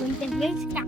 mình trên ghế cặp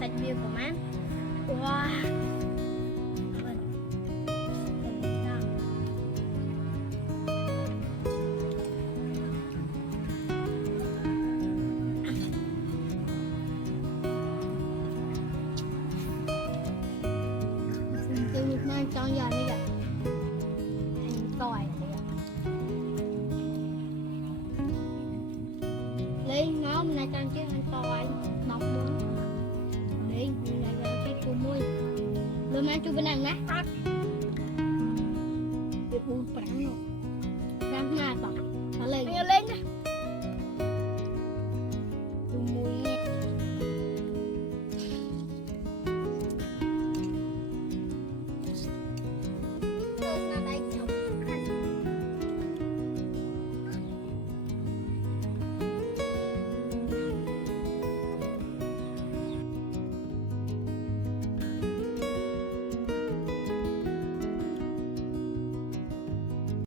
sạch bia của má. Wow. Từ Việt Nam cho giờ đi ạ. Thành tỏi đi ạ. Lấy máu mình lại cho chứ anh tỏi bọc luôn. Đi, mình lại cho cái cua muối. Rồi má chú bên này má.